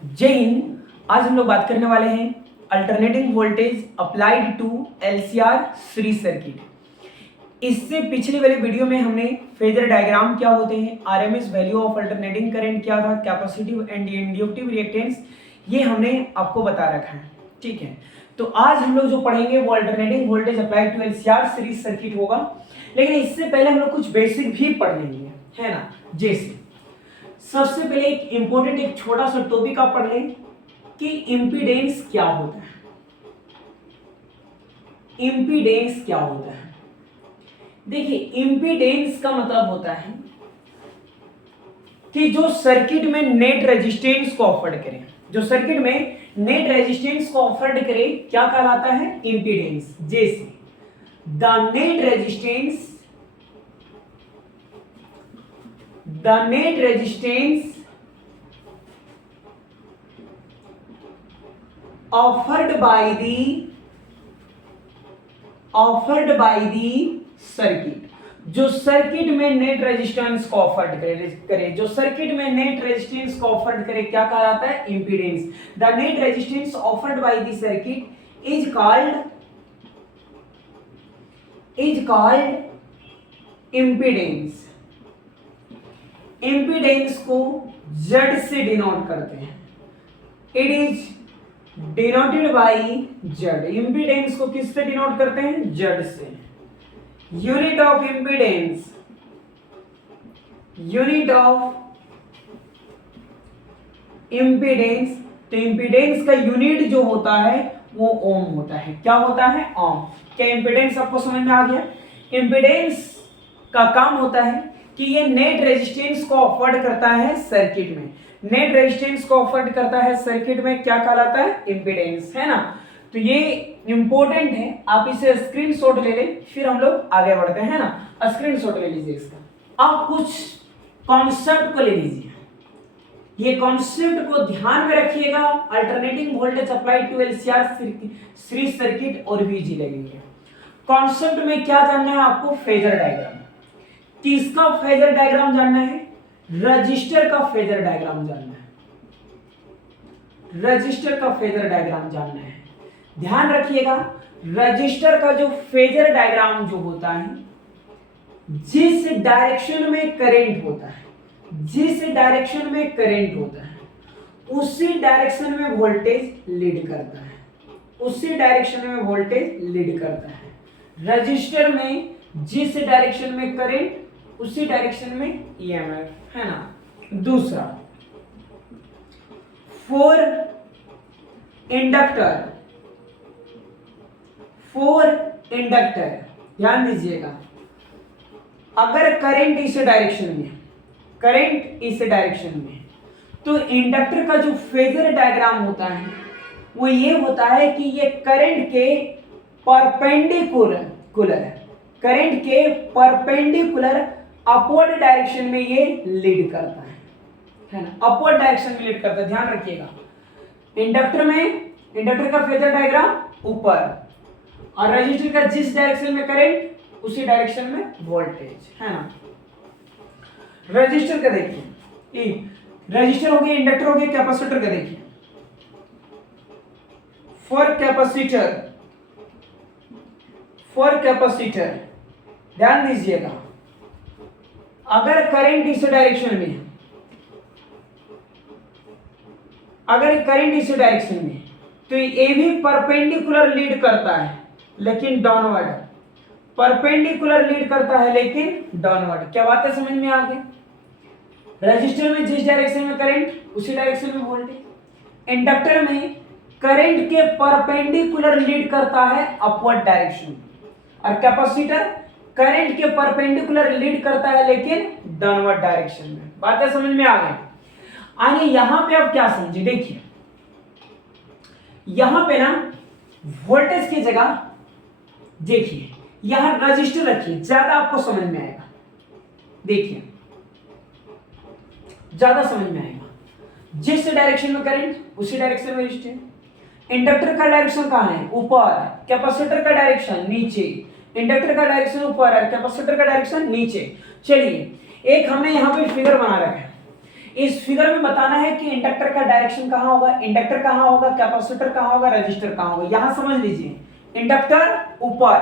जय हिंद। आज हम लोग बात करने वाले हैं alternating voltage applied to LCR series circuit. इससे पिछले वाले वीडियो में हमने फेजर डायग्राम क्या होते हैं, RMS value of alternating current क्या था, कैपेसिटिव एंड इंडक्टिव रिएक्टेंस, ये हमने आपको बता रखा है। ठीक है, तो आज हम लोग जो पढ़ेंगे वो alternating voltage applied to LCR series circuit होगा। लेकिन इससे पहले हम लोग कुछ बेसिक भी पढ़ लेंगे, है ना। जैसे सबसे पहले एक इंपॉर्टेंट एक छोटा सा टॉपिक आप पढ़ लें कि इंपीडेंस क्या होता है। इंपीडेंस क्या होता है? देखिए, इंपीडेंस का मतलब होता है कि जो सर्किट में नेट रेजिस्टेंस को ऑफर करे, जो सर्किट में नेट रेजिस्टेंस को ऑफर करे क्या कहलाता है? इंपीडेंस। जैसे the net resistance offered by the circuit, जो सर्किट में नेट रेजिस्टेंस को ऑफर करे, जो सर्किट में नेट रेजिस्टेंस को ऑफर करे क्या कहलाता है? Impedance. The net resistance offered by the circuit is called impedance. Impedance को Z से डिनोट करते हैं। It is denoted by Z। Impedance को किससे डिनोट करते हैं? Z से। यूनिट ऑफ इंपीडेंस, तो इंपीडेंस का यूनिट जो होता है वो ओम होता है। क्या होता है? ओम। क्या इंपीडेंस आपको समझ में आ गया? इंपीडेंस का काम होता है कि ये नेट रेजिस्टेंस को ऑफर्ड करता है सर्किट में। नेट रेजिस्टेंस को ऑफर्ड करता है सर्किट में, क्या कहलाता है? इंपीडेंस, है ना। तो ये इंपॉर्टेंट है, आप इसे स्क्रीनशॉट ले लें, फिर हम लोग आगे बढ़ते हैं, ना। स्क्रीनशॉट ले लीजिए इसका। अब कुछ कॉन्सेप्ट को ले लीजिए, ये कॉन्सेप्ट को ध्यान में रखिएगा। Alternating voltage applied to LCR series circuit और VG लगेंगे। कॉन्सेप्ट में क्या जानना है आपको? Phasor diagram. किसका फेजर डायग्राम जानना है? रजिस्टर का फेजर डायग्राम जानना है। रजिस्टर का फेजर डायग्राम जानना है। ध्यान रखिएगा, रजिस्टर का जो फेजर डायग्राम जो होता है, जिस डायरेक्शन में करंट होता है, उसी डायरेक्शन में वोल्टेज लीड करता है। रजिस्टर में जिस डायरेक्शन में करंट, उसी डायरेक्शन में EMF, है ना। दूसरा, फोर इंडक्टर, ध्यान दीजिएगा। अगर करंट इस डायरेक्शन में, तो इंडक्टर का जो फेजर डायग्राम होता है वो ये होता है कि ये करंट के परपेंडिकुलर अपवर्ड डायरेक्शन में ये लीड करता है ना। अपवर्ड डायरेक्शन में लीड करता है, ध्यान रखिएगा। इंडक्टर का फेजर डायग्राम ऊपर, और रजिस्टर का जिस डायरेक्शन में करंट, उसी डायरेक्शन में वोल्टेज, है ना। रजिस्टर का देखिए, रजिस्टर हो गया, इंडक्टर हो गया, कैपेसिटर का देखिए। फॉर कैपेसिटर ध्यान दीजिएगा, अगर करंट इस डायरेक्शन में है, तो ये भी परपेंडिकुलर लीड करता है लेकिन डाउनवर्ड। क्या बात है, समझ में आ गई? रजिस्टर में जिस डायरेक्शन में करंट, उसी डायरेक्शन में वोल्टेज। इंडक्टर में करंट के परपेंडिकुलर लीड करता है अपवर्ड डायरेक्शन, और कैपेसिटर करंट के परपेंडिकुलर लीड करता है लेकिन डाउनवर्ड डायरेक्शन में। बातें समझ में आ गई? आगे यहां पे आप क्या समझे, देखिए यहां पे ना वोल्टेज की जगह देखिए यहां रजिस्टर रखिए, ज्यादा आपको समझ में आएगा। देखिए ज्यादा समझ में आएगा। जिस डायरेक्शन में करंट, उसी डायरेक्शन में रजिस्टर। इंडक्टर का डायरेक्शन कहां है? ऊपर। कैपेसिटर का डायरेक्शन नीचे। इंडक्टर का डायरेक्शन ऊपर है, कैपेसिटर का डायरेक्शन नीचे। चलिए, एक हमने यहां पे फिगर बना रखा है। इस फिगर में बताना है कि इंडक्टर का डायरेक्शन कहां होगा, इंडक्टर कहां होगा, कैपेसिटर कहां होगा, रजिस्टर कहां होगा। यहां समझ लीजिए, इंडक्टर ऊपर,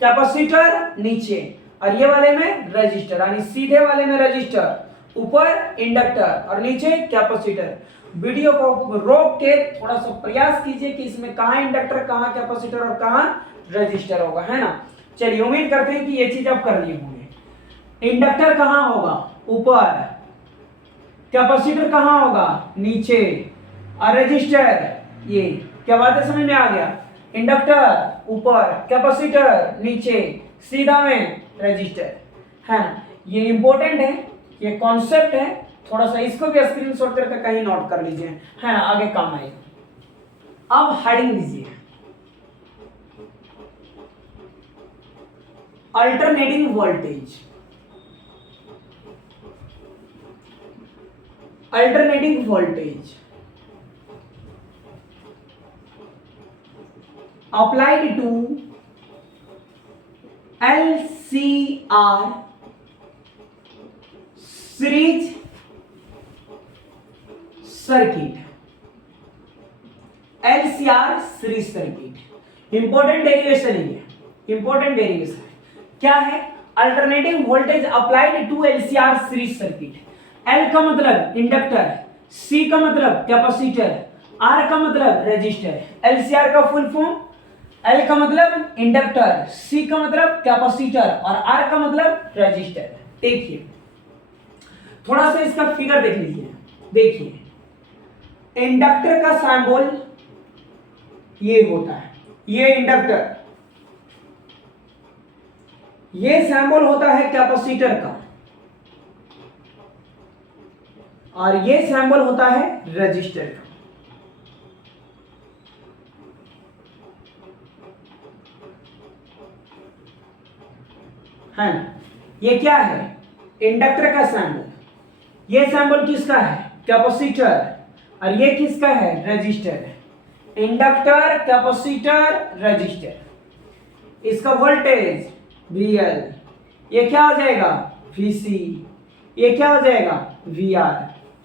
कैपेसिटर नीचे, और ये वाले में रजिस्टर, यानी सीधे वाले में रजिस्टर, ऊपर इंडक्टर और नीचे कैपेसिटर। वीडियो को रोक के थोड़ा सा प्रयास कीजिए कि इसमें कहां इंडक्टर, कहां कैपेसिटर और कहां रजिस्टर होगा, है ना। चलिए, उम्मीद करते हैं कि ये चीज आप कर लिए होंगे। इंडक्टर कहां होगा, ऊपर, कैपेसिटर कहां होगा, नीचे, और रजिस्टर, ये क्या बात है, समझ में आ गया। इंडक्टर ऊपर, कैपेसिटर नीचे, सीधा में रजिस्टर, है ना। ये इंपॉर्टेंट है, ये कॉन्सेप्ट है, थोड़ा सा इसको भी स्क्रीनशॉट करके कहीं नोट कर लीजिए, है ना, आगे काम आएगा। अब हेडिंग दीजिए, alternating voltage. Alternating voltage applied to LCR series circuit। LCR series circuit important derivation है, ये इंपॉर्टेंट डेरिवेशन क्या है। Alternating voltage applied to LCR series circuit. L का मतलब इंडक्टर, C का मतलब कैपेसिटर, R का मतलब रेजिस्टर। LCR का फुल फॉर्म, L का मतलब इंडक्टर, C का मतलब कैपेसिटर और R का मतलब रेजिस्टर। देखिए, थोड़ा सा इसका फिगर देख लीजिए। देखिए, इंडक्टर का सिंबल ये होता है, ये इंडक्टर, ये सिंबल होता है कैपेसिटर का, और ये सिंबल होता है रेजिस्टर का। है ना, ये क्या है, इंडक्टर का सिंबल, ये सिंबल किसका है, कैपेसिटर, और ये किसका है, रेजिस्टर। Inductor, capacitor, resistor. इसका वोल्टेज VL, ये क्या हो जाएगा, VC, ये क्या हो जाएगा, VR,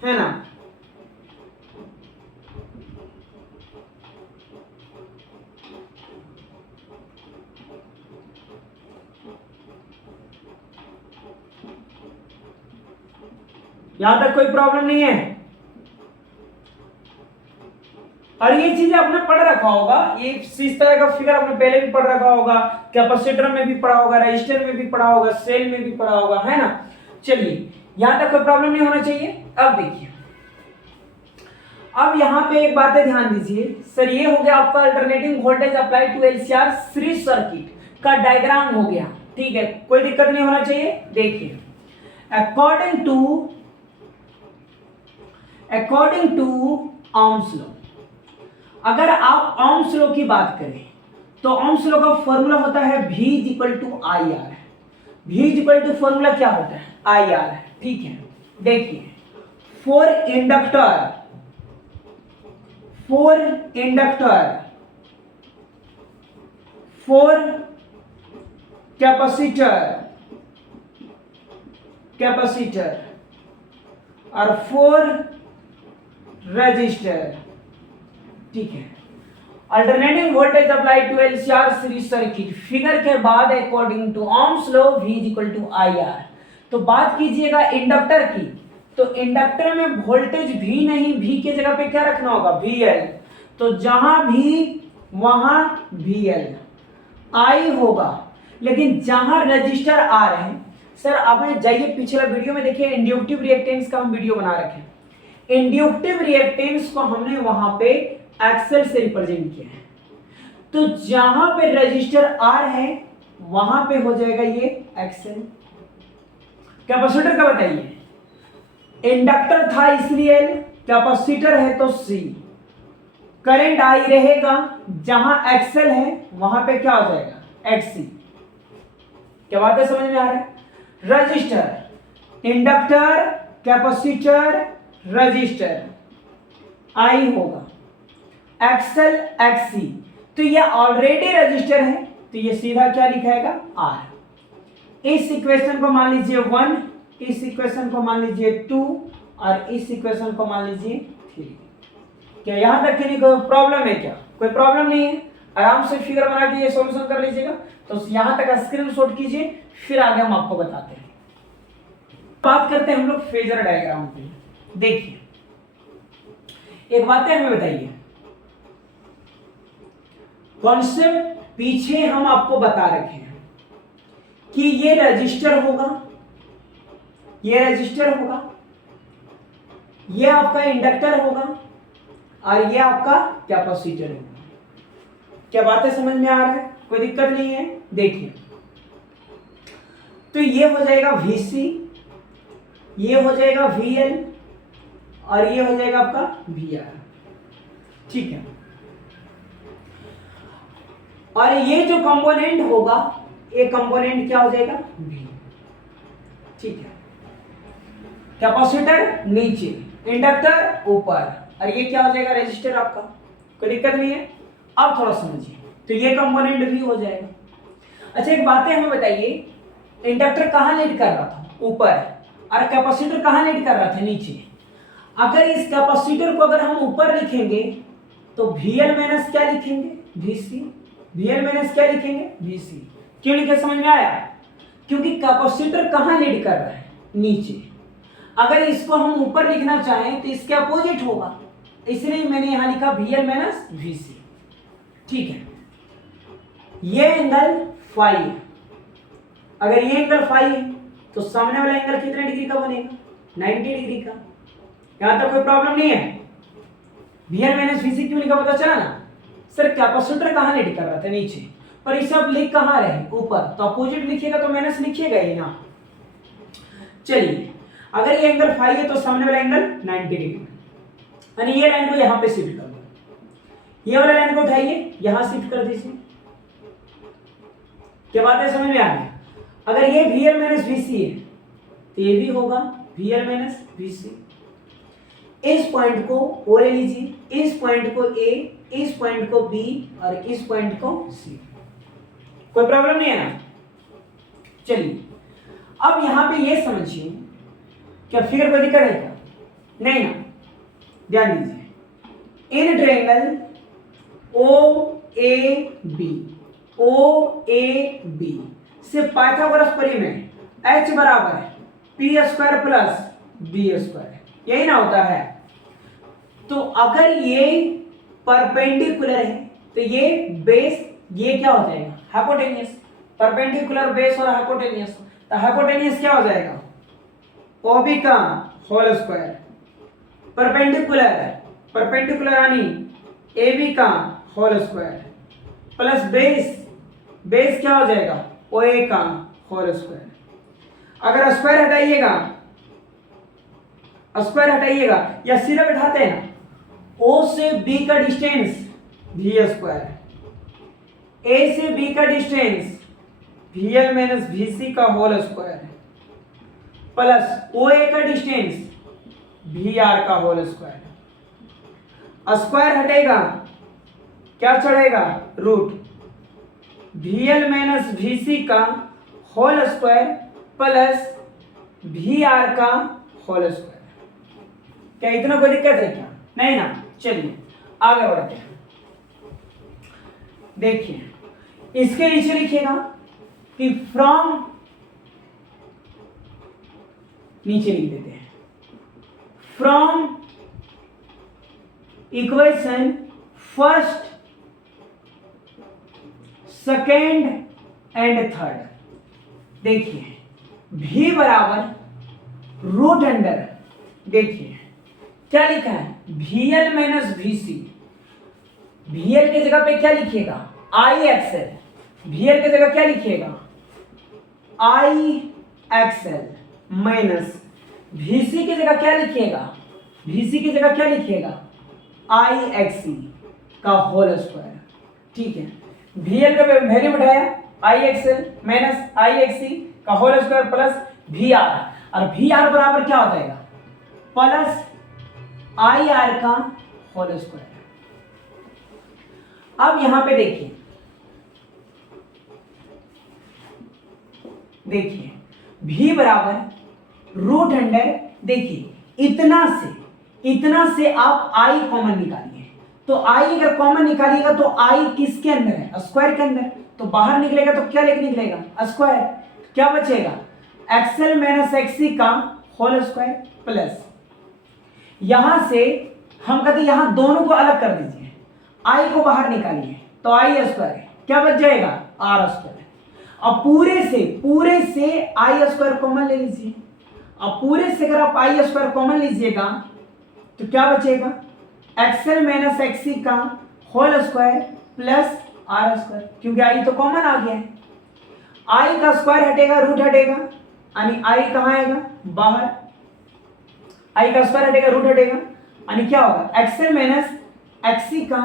है ना। यहां तक कोई प्रॉब्लम नहीं है। और ये चीजें आपने पढ़ रखा होगा, ये इस तरह का फिगर आपने पहले भी पढ़ रखा होगा, कैपेसिटर में भी पढ़ा होगा, रजिस्टर में भी पढ़ा होगा, सेल में भी पढ़ा होगा, है ना। चलिए, यहां तक कोई प्रॉब्लम नहीं होना चाहिए। अब देखिए, अब यहां पे एक बात है, ध्यान दीजिए। सर, ये हो गया आपका alternating voltage applied to LCR series circuit का डायग्राम हो गया, ठीक है, कोई दिक्कत नहीं होना चाहिए। देखिए, अकॉर्डिंग टू ओम्स लॉ, अगर आप ओम्स लॉ की बात करें तो ओम्स लॉ का फॉर्मूला होता है V = IR। V = फॉर्मूला क्या होता है, IR, ठीक है। देखिए, फॉर इंडक्टर, फॉर कैपेसिटर और फॉर रेजिस्टर, ठीक है। Alternating voltage applied to LCR series circuit, figure के बाद according to Ohm's law V = IR। तो बात कीजिएगा इंडक्टर की, तो इंडक्टर में वोल्टेज V नहीं, V की जगह पे क्या रखना होगा, VL। तो जहां V वहां VL, I होगा। लेकिन जहां रजिस्टर R है, सर आपने जाइए पिछला वीडियो में देखिए, इंड्यूक्टिव रिएक्टेंस का हम वीडियो बना रखे हैं। इंड्यूक्टिव रिएक्टेंस को हमने वहां पे एक्सेल से रिप्रेजेंट किया है। तो जहां पे रजिस्टर R है वहां पे हो जाएगा ये एक्सेल। कैपेसिटर का बताइए, इंडक्टर था इसलिए L, कैपेसिटर है तो C, करंट I रहेगा, जहां एक्सेल है वहां पे क्या हो जाएगा, XC। क्या बात है, समझ में आ रहा है। Register, inductor, capacitor, register, I होगा, एक्सेल, XC। तो ये ऑलरेडी रजिस्टर है, तो ये सीधा क्या लिखाएगा, R। इस इक्वेशन को मान लीजिए 1, इस इक्वेशन को मान लीजिए 2, और इस इक्वेशन को मान लीजिए 3। क्या यहाँ तक की कोई प्रॉब्लम है? क्या कोई प्रॉब्लम नहीं है? आराम से फिगर बना के ये सॉल्यूशन कर लीजिएगा। तो यहाँ तक स्क्रीनशॉट कीजिए, फिर आगे हम आपको बताते हैं। बात करते हैं हम लोग फेजर डायग्राम पे। देखिए एक बात है, हमें बताइए, कॉन्सेप्ट पीछे हम आपको बता रखे हैं कि ये रजिस्टर होगा, ये रजिस्टर होगा, ये आपका इंडक्टर होगा और ये आपका कैपेसिटर होगा। क्या बातें समझ में आ रहा है? कोई दिक्कत नहीं है? देखिए तो ये हो जाएगा VC, ये हो जाएगा VL और ये हो जाएगा आपका VR। ठीक है, और ये जो कंपोनेंट होगा, ये कंपोनेंट क्या हो जाएगा? V। ठीक है, कैपेसिटर नीचे, इंडक्टर ऊपर, और ये क्या हो जाएगा? रेजिस्टर आपका। कोई दिक्कत नहीं है? अब थोड़ा समझिए, तो ये कंपोनेंट भी हो जाएगा। अच्छा एक बात है, हमें बताइए, इंडक्टर कहाँ लीड कर रहा था? ऊपर, और कैपेसिटर कहाँ लीड कर रहा था? नीचे। अगर इस कैपेसिटर को अगर हम ऊपर लिखेंगे तो VL माइनस क्या लिखेंगे? VC। VL माइनस क्या लिखेंगे? VC। क्यों लिखे? समझ में आया? क्योंकि कैपेसिटर कहाँ लीड कर रहा है? नीचे। अगर इसको हम ऊपर लिखना चाहें तो इसके अपोजिट होगा, इसलिए मैंने यहां लिखा VL माइनस VC। ठीक है, ये एंगल फाई है। अगर ये एंगल फाई है तो सामने वाला एंगल कितने डिग्री का बनेगा? 90 डिग्री का। यहां तक कोई प्रॉब्लम नहीं है? VL माइनस VC क्यों लिखा पता चला ना? सर कैपेसिटर कहां लीड कर रहा था? नीचे, पर इसे आप लिख कहां रहे? ऊपर, तो अपोजिट लिखिएगा तो माइनस लिखिएगा ही ना। चलिए, अगर ये एंगल फाई है तो सामने वाला एंगल 90 डिग्री, यानी ये लाइन को यहां पे शिफ्ट कर दो, ये वाला लाइन को उठाइए यहां शिफ्ट कर दीजिए। क्या बात है? समझ में आ गया? अगर ये VL माइनस VC है तो ये भी होगा VL माइनस VC। इस पॉइंट को O ले लीजिए, इस पॉइंट को A, इस पॉइंट को B और इस पॉइंट को C। कोई प्रॉब्लम नहीं है ना? चलिए, अब यहां पे ये समझिए, क्या फिगर कोई दिक्कत है क्या? नहीं ना? ध्यान दीजिए, इन ट्रायंगल OAB से पाइथागोरस परिमेय H बराबर P square plus B square, यही ना होता है? तो अगर ये परपेंडिकुलर है तो ये बेस, ये क्या हो जाएगा? हाइपोटेनियस। परपेंडिकुलर बेस और हाइपोटेनियस, तो हाइपोटेनियस क्या हो जाएगा? OB का होल स्क्वायर, परपेंडिकुलर यानी AB का होल स्क्वायर प्लस बेस क्या हो जाएगा? OA का होल स्क्वायर। अगर स्क्वायर हटाइएगा या सीधा बैठाते हैं ना, O से B का डिस्टेंस V स्क्वायर, A से B का डिस्टेंस VL माइनस VC का होल स्क्वायर प्लस OA का डिस्टेंस VR का होल स्क्वायर। स्क्वायर हटेगा, क्या चढ़ेगा? रूट। VL माइनस VC का होल स्क्वायर प्लस VR का होल स्क्वायर। क्या इतना कोई दिक्कत है क्या? नहीं ना? चलिए आगे बढ़ते हैं। देखिए, इसके नीचे लिखिएगा कि फ्रॉम, नीचे लिख देते हैं, from equation first, second and third. देखिए V बराबर रूट अंडर, देखिए क्या लिखा है? VL minus VC। VL की जगह पे क्या लिखिएगा? IXL। VL की जगह क्या लिखिएगा? IXL माइनस VC की जगह क्या लिखिएगा? VC की जगह क्या लिखिएगा? IXC का होल स्क्वायर। ठीक है, VL का वैल्यू बढ़ाया IXL माइनस IXC का होल स्क्वायर प्लस VR, और VR बराबर क्या हो जाएगा? प्लस IR का होल स्क्वायर। अब यहां पे देखिए V बराबर रूट अंडर, देखिए इतना से आप आई कॉमन निकालिए। तो आई अगर कॉमन निकालिएगा तो आई किसके अंदर है? स्क्वायर के अंदर। तो बाहर निकलेगा तो क्या लेके निकलेगा? स्क्वायर। क्या बचेगा? एक्सएल माइनस एक्सी का होल स्क्वायर प्लस, यहां से हम कहते हैं यहां दोनों को अलग कर दीजिए, आई को बाहर निकालिए तो आई स्क्वायर, क्या बच जाएगा? R square. अब पूरे से आई स्क्वायर कॉमन ले लीजिए। अब पूरे से अगर आप आई स्क्वायर कॉमन लीजिएगा तो क्या बचेगा? एक्सएल माइनस एक्सी का whole square plus R square, क्योंकि आई तो कॉमन आ गया है। आई का स्क्वायर हटेगा, रूट हटेगा, यानी आई कहां आएगा? बाहर। आई का स्क्वायर हटेगा, रूट हटेगा, यानी क्या होगा? एक्सएल माइनस एक्सी का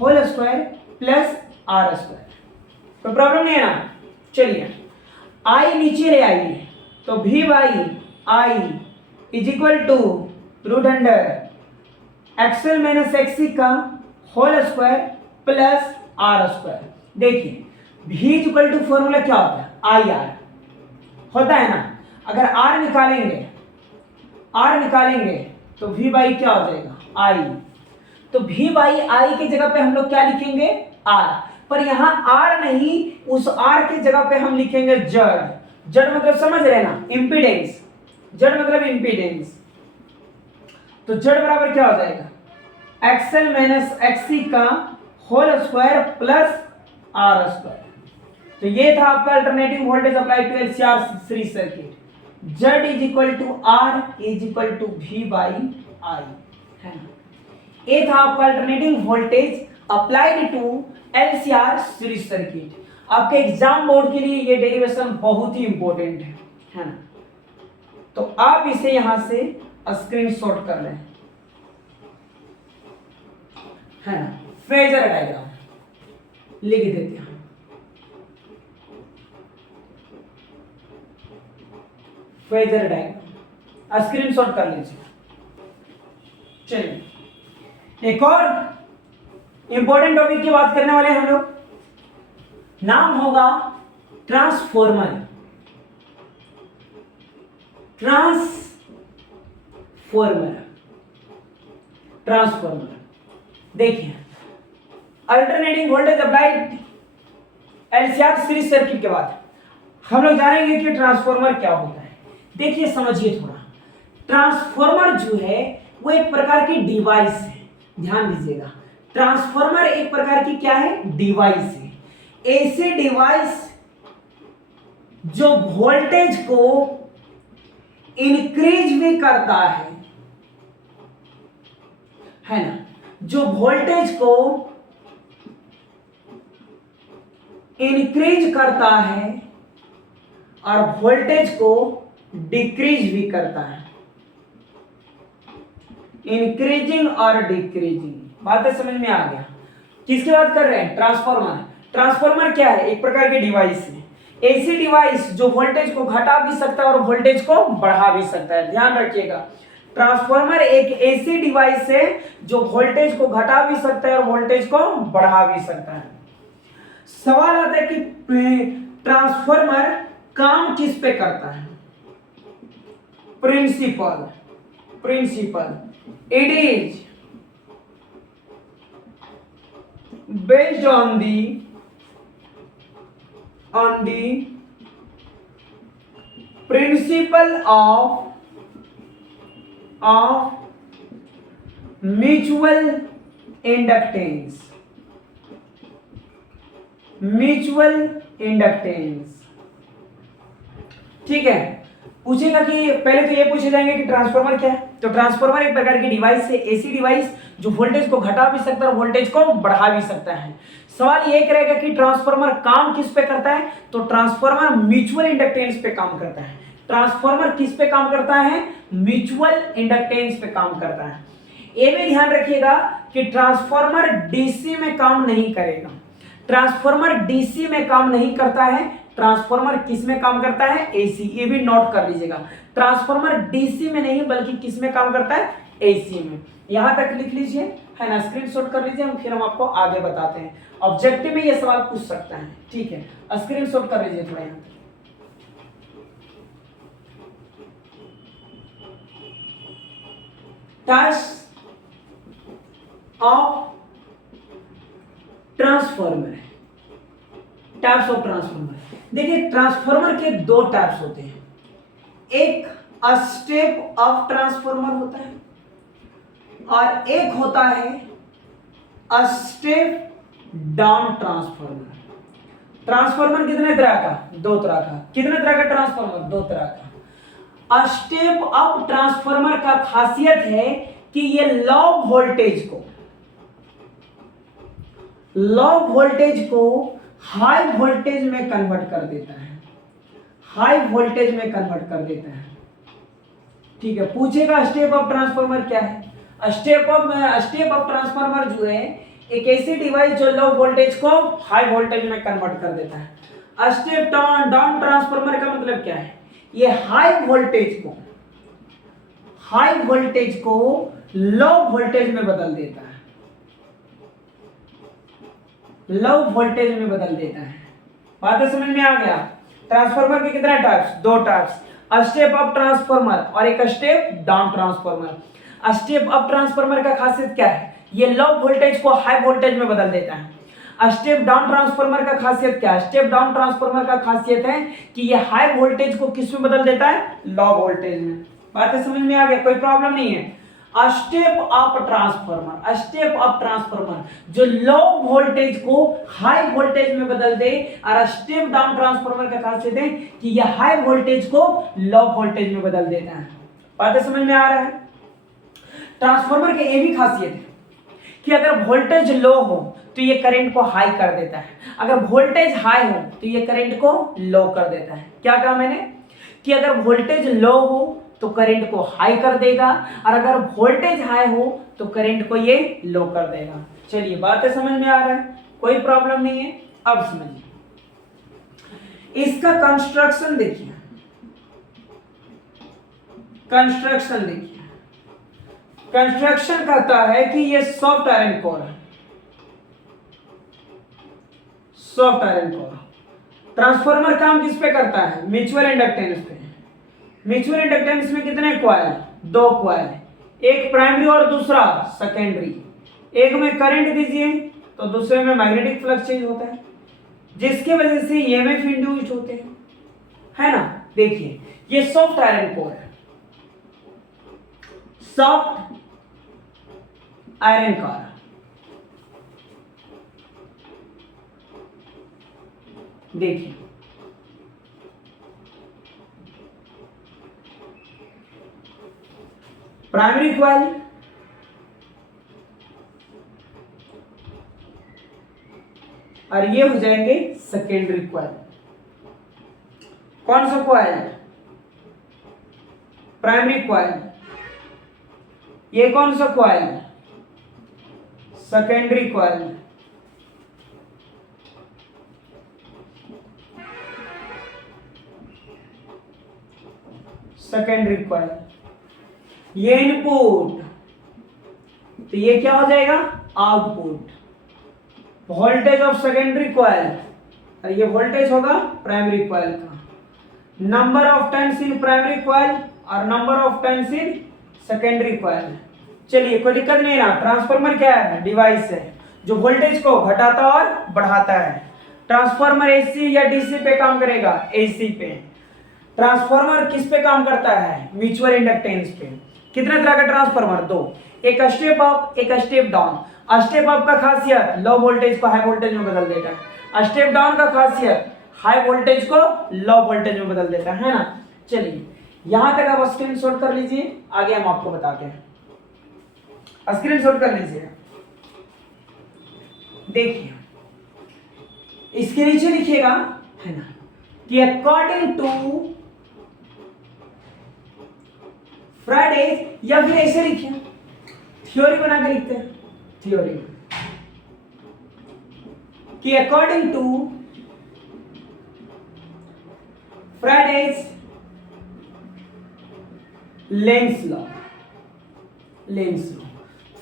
whole square plus R square. कोई प्रॉब्लम नहीं है ना? चलिए आई नीचे ले आइए तो भी by I is equal to root under XL minus XC का whole square plus R square. देखिए भी इज इक्वल टू फॉर्मूला क्या होता है? आई आर होता है ना। अगर आर निकालेंगे तो भी बाई क्या हो जाएगा? आई। तो भी बाई आई की जगह पे हम लोग क्या लिखेंगे? आर। पर यहां आर नहीं, उस आर की जगह पे हम लिखेंगे जड़। जड़ मतलब समझ रहे ना? इंपीडेंस। जड़ मतलब इंपीडेंस। तो जड़ बराबर क्या हो जाएगा? एक्सएल माइनस एक्सी का whole square plus R square. तो ये था आपका alternating voltage apply to LCR series circuit. Z is equal to R is equal to V by I, है ना? ये था आपका alternating voltage applied to LCR series circuit. आपके एग्जाम बोर्ड के लिए ये डेरिवेशन बहुत ही इंपॉर्टेंट है ना? तो आप इसे यहां से स्क्रीनशॉट कर लें, है ना? फेजर डायग्राम लिख देते हैं। फेजर डायग्राम स्क्रीनशॉट कर लीजिए। चलिए एक और इंपॉर्टेंट टॉपिक की बात करने वाले हैं हम लोग। नाम होगा ट्रांसफॉर्मर। देखिए alternating voltage applied LCR series circuit के बाद हम लोग जानेंगे कि ट्रांसफॉर्मर क्या होता है। देखिए समझिए थोड़ा। ट्रांसफॉर्मर जो है वो एक प्रकार की डिवाइस है, ध्यान दीजिएगा। ट्रांसफॉर्मर एक प्रकार की क्या है? डिवाइस है। ऐसे डिवाइस जो वोल्टेज को इंक्रीज भी करता है ना? जो वोल्टेज को इंक्रीज करता है और वोल्टेज को डिक्रीज भी करता है। इंक्रीजिंग और डिक्रीजिंग, बात समझ में आ गया? किसकी बात कर रहे हैं? ट्रांसफॉर्मर। ट्रांसफॉर्मर क्या है? एक प्रकार की डिवाइस है। ऐसी डिवाइस जो वोल्टेज को घटा भी सकता है और वोल्टेज को बढ़ा भी सकता है। ध्यान रखिएगा, ट्रांसफॉर्मर एक ऐसी डिवाइस है जो वोल्टेज को घटा भी सकता है और वोल्टेज को बढ़ा भी सकता है। सवाल आता है कि ट्रांसफॉर्मर काम किस पे करता है? Principal. It is based on the principle of mutual inductance। ठीक है। पूछेगा कि पहले तो ये पूछे जाएंगे कि ट्रांसफार्मर क्या है। तो ट्रांसफार्मर एक प्रकार की डिवाइस है, ऐसी डिवाइस जो वोल्टेज को घटा भी सकता है और वोल्टेज को बढ़ा भी सकता है। सवाल ये करेगा कि ट्रांसफार्मर काम किस पे करता है? तो ट्रांसफार्मर म्यूचुअल इंडक्टेंस पे काम करता है। ट्रांसफार्मर किस पे काम करता है? म्यूचुअल इंडक्टेंस पे काम करता है। ये भी ध्यान रखिएगा कि ट्रांसफार्मर डीसी में काम नहीं करेगा। ट्रांसफार्मर डीसी में काम नहीं करता है। ट्रांसफार्मर किस में काम करता है? एसी। ये भी नोट कर लीजिएगा, ट्रांसफार्मर डीसी में नहीं बल्कि किस में काम करता है? एसी में। यहां तक लिख लीजिए, है ना? स्क्रीनशॉट कर लीजिए, फिर हम आपको आगे बताते हैं। ऑब्जेक्टिव में ये सवाल पूछ सकता है, ठीक है? स्क्रीनशॉट कर लीजिए थोड़ा यहां। टाइप्स ऑफ ट्रांसफॉर्मर है, टाइप्स ऑफ ट्रांसफॉर्मर। देखिए ट्रांसफॉर्मर के दो टाइप्स होते हैं, एक स्टेप अप ट्रांसफॉर्मर होता है और एक होता है स्टेप डाउन ट्रांसफॉर्मर। ट्रांसफॉर्मर कितने तरह का? दो तरह का। कितने तरह का ट्रांसफॉर्मर? दो तरह का। स्टेप अप ट्रांसफॉर्मर का खासियत है कि ये लो वोल्टेज को हाई वोल्टेज में कन्वर्ट कर देता है, हाई वोल्टेज में कन्वर्ट कर देता है। ठीक है, पूछेगा स्टेप अप ट्रांसफॉर्मर क्या है? स्टेप अप ट्रांसफॉर्मर जो है एक ऐसी डिवाइस जो लो वोल्टेज को हाई वोल्टेज में कन्वर्ट कर देता है। स्टेप डाउन ट्रांसफॉर्मर का मतलब क्या है? ये हाई वोल्टेज को लो वोल्टेज में बदल देता है, लो वोल्टेज में बदल देता है। बात समझ में आ गया? ट्रांसफॉर्मर के कितने टाइप्स? दो टाइप्स, स्टेप अप ट्रांसफॉर्मर और एक step down transformer. Step up transformer का खासियत क्या है? ये लो वोल्टेज को हाई वोल्टेज में बदल देता है। स्टेप डाउन ट्रांसफॉर्मर का खासियत क्या है? स्टेप डाउन ट्रांसफॉर्मर का खासियत है कि ये हाई वोल्टेज को किस में बदल देता है? लो वोल्टेज में। बातें समझ में आ गया? कोई प्रॉब्लम नहीं है। स्टेप अप ट्रांसफॉर्मर जो लो वोल्टेज को हाई वोल्टेज में बदल दे, और स्टेप डाउन ट्रांसफॉर्मर का खासियत है कि यह हाई वोल्टेज को लो वोल्टेज में बदल देता है। बातें समझ में आ रहा है? ट्रांसफॉर्मर की ये भी खासियत है कि अगर वोल्टेज लो हो तो ये करंट को हाई कर देता है, अगर वोल्टेज हाई हो तो ये करंट को लो कर देता है। क्या कहा मैंने? कि अगर वोल्टेज लो हो तो करंट को हाई कर देगा, और अगर वोल्टेज हाई हो तो करंट को ये लो कर देगा। चलिए बातें समझ में आ रहा है? कोई प्रॉब्लम नहीं है। अब समझिए इसका कंस्ट्रक्शन देखिए, कंस्ट्रक्शन कहता है कि ये सॉफ्ट आयरन कोर है, सॉफ्ट आयरन कोर। ट्रांसफॉर्मर काम किस पे करता है? म्यूचुअल इंडक्टेंस पे। म्यूचुअल इंडक्टेंस में कितने कॉइल? दो कॉइल, एक प्राइमरी और दूसरा सेकेंडरी। एक में करंट दीजिए तो दूसरे में मैग्नेटिक फ्लक्स चेंज होता है, जिसके वजह से ईएमएफ इंड्यूस्ड होते हैं, है ना। देखिए ये सॉफ्ट आयरन कोर है, सॉफ्ट आयरन कोर। देखिए प्राइमरी कॉइल, और ये हो जाएंगे सेकेंडरी कॉइल। कौन सा कॉइल? Primary coil. ये कौन सा coil? Secondary coil. Secondary coil, ये इनपुट, तो ये क्या हो जाएगा? Output. Voltage of secondary coil, और ये वोल्टेज होगा प्राइमरी कॉइल का। Number of turns in primary coil और number of turns in secondary coil. चलिए कोई दिक्कत नहीं ना। ट्रांसफार्मर क्या है? डिवाइस है जो वोल्टेज को घटाता और बढ़ाता है। ट्रांसफार्मर एसी या डीसी पे काम करेगा? एसी पे। ट्रांसफार्मर किस पे काम करता है? म्यूचुअल इंडक्टेंस पे। कितने तरह का ट्रांसफार्मर? दो, एक स्टेप अप एक स्टेप डाउन। स्टेप अप का खासियत लो वोल्टेज को हाई वोल्टेज में बदल देता है, स्टेप डाउन का खासियत हाई वोल्टेज को लो वोल्टेज में बदल देता है ना। चलिए यहां तक आप स्क्रीनशॉट कर लीजिए, आगे हम आपको बताते हैं। स्क्रीनशॉट कर लीजिए। देखिए इसके नीचे लिखिएगा, है ना, कि अकॉर्डिंग टू फ्राइडे, या फिर ऐसे लिखिए, थ्योरी बना के लिखते हैं। थ्योरी कि according to Faraday's Lenz law,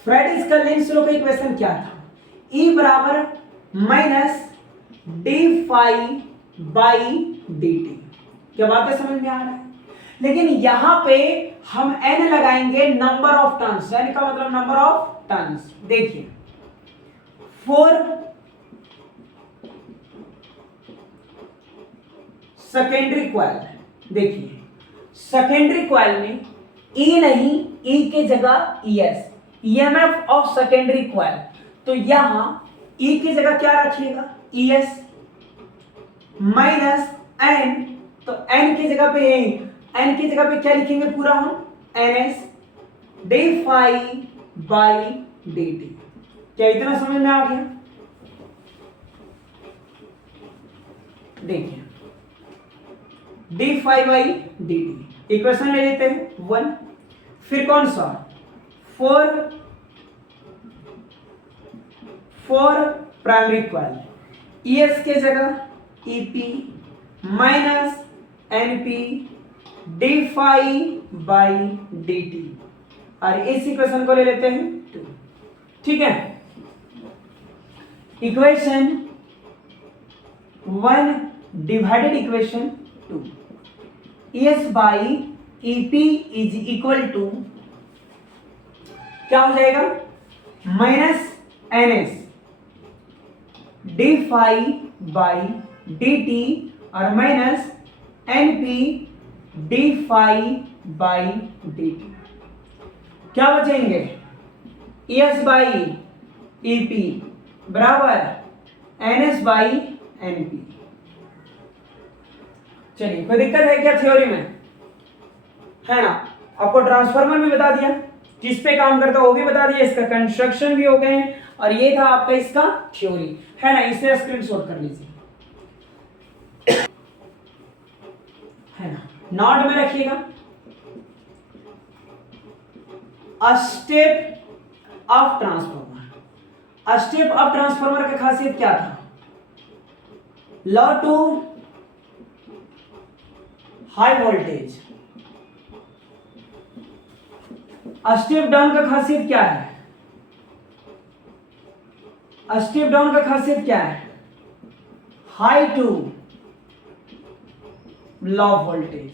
Faraday's का लेंस लॉ का इक्वेशन क्या था? E बराबर minus d phi by D T. क्या बात है? समझ में आ रहा है? लेकिन यहां पे हम n लगाएंगे नंबर ऑफ टर्न्स, n का मतलब नंबर ऑफ टर्न्स। देखिए फॉर सेकेंडरी कॉइल, देखिए सेकेंडरी कॉइल में E नहीं, E के जगह ES, EMF of secondary coil, तो यहां E की जगह क्या रखिएगा ES माइनस N, तो N की जगह पे क्या लिखेंगे पूरा हम NS D phi by D T. क्या इतना समझ में आ गया? देखिए d phi by D t, equation ले लेते हैं 1, फिर कौन सा फोर प्राइमरी कॉइल, ES के जगह EP minus NP D phi by D T, और इस इक्वेशन को ले लेते हैं 2। ठीक है, equation 1 divided equation 2, ES by EP is equal to क्या हो जाएगा minus NS D phi by D T और minus NP D phi by D T. क्या बचेंगे ES बाई EP बराबर NS बाई NP। चलिए कोई दिक्कत है क्या थ्योरी में? है ना, आपको ट्रांसफार्मर भी बता दिया, किस पे काम करता है वो भी बता दिया, इसका कंस्ट्रक्शन भी हो गए हैं, और ये था आपका इसका थ्योरी, है ना। इसे स्क्रीनशॉट कर लीजिए, है ना, नोट में रखिएगा। A step of transformer, a step of transformer की खासियत क्या था? Low to high voltage. Step down का खासियत क्या है? स्टेप डाउन का खासियत क्या है? High to low voltage.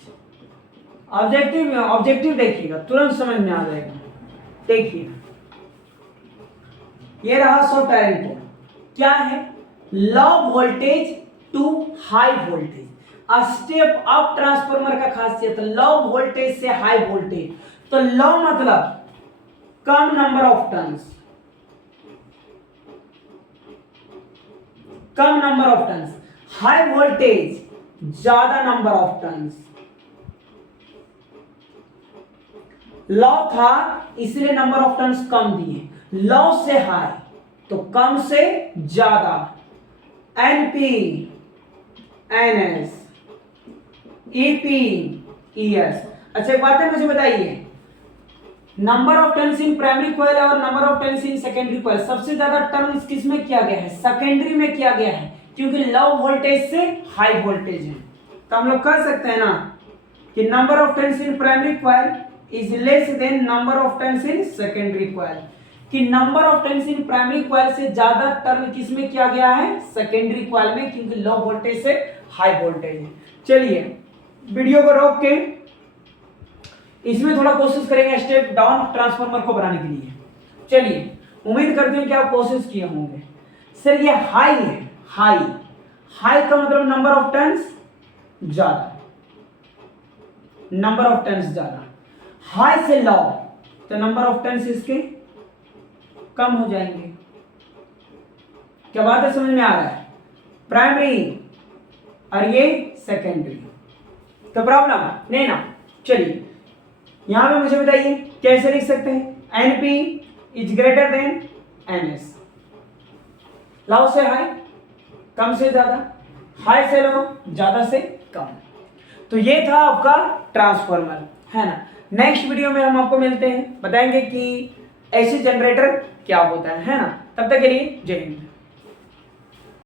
Objective देखिएगा, तुरंत समझ में आ जाएगा। देखिए ये रहा सो टैलेंट, क्या है? Low voltage to high voltage. Step up transformer का खासियत लो वोल्टेज से हाई वोल्टेज, तो लो मतलब कम नंबर ऑफ टर्न्स, कम number of turns, high voltage ज्यादा नंबर ऑफ टर्न्स। लो था इसलिए नंबर ऑफ टर्न्स कम दिए, लो से हाई तो कम से ज्यादा, NP NS EP ES। अच्छा एक बात है, मुझे बताइए number of turns in primary coil और number of turns in secondary coil, सबसे ज्यादा टर्न्स किस में किया गया है? सेकेंडरी में किया गया है, क्योंकि लो वोल्टेज से हाई वोल्टेज है। तो हम लोग कह सकते हैं ना कि number of turns in primary coil is less than number of turns in secondary coil, कि number of turns in primary coil से ज्यादा टर्न किस में किया गया है? सेकेंडरी कॉइल में, क्योंकि लो वोल्टेज से हाई वोल्टेज है। चलिए वीडियो को रोक के इसमें थोड़ा कोशिश करेंगे स्टेप डाउन ट्रांसफार्मर को बनाने के लिए। चलिए उम्मीद करते हैं कि आप कोशिश किए होंगे। सर ये हाई है, हाई, हाई का मतलब नंबर ऑफ टर्न्स ज्यादा, नंबर ऑफ टर्न्स ज्यादा। हाई से लो तो नंबर ऑफ टर्न्स इसके कम हो जाएंगे। क्या बात है, समझ में आ रहा है? प्राइमरी और ये सेकेंडरी, तो प्रॉब्लम नहीं ना। चलिए यहां पे मुझे बताइए कैसे लिख सकते हैं? NP is greater than NS, लो से हाई, कम से ज्यादा, हाई से लो, ज्यादा से कम। तो ये था आपका ट्रांसफार्मर, है ना। नेक्स्ट वीडियो में हम आपको मिलते हैं, बताएंगे कि ऐसी जनरेटर क्या होता है ना। तब तक के लिए जय हिंद।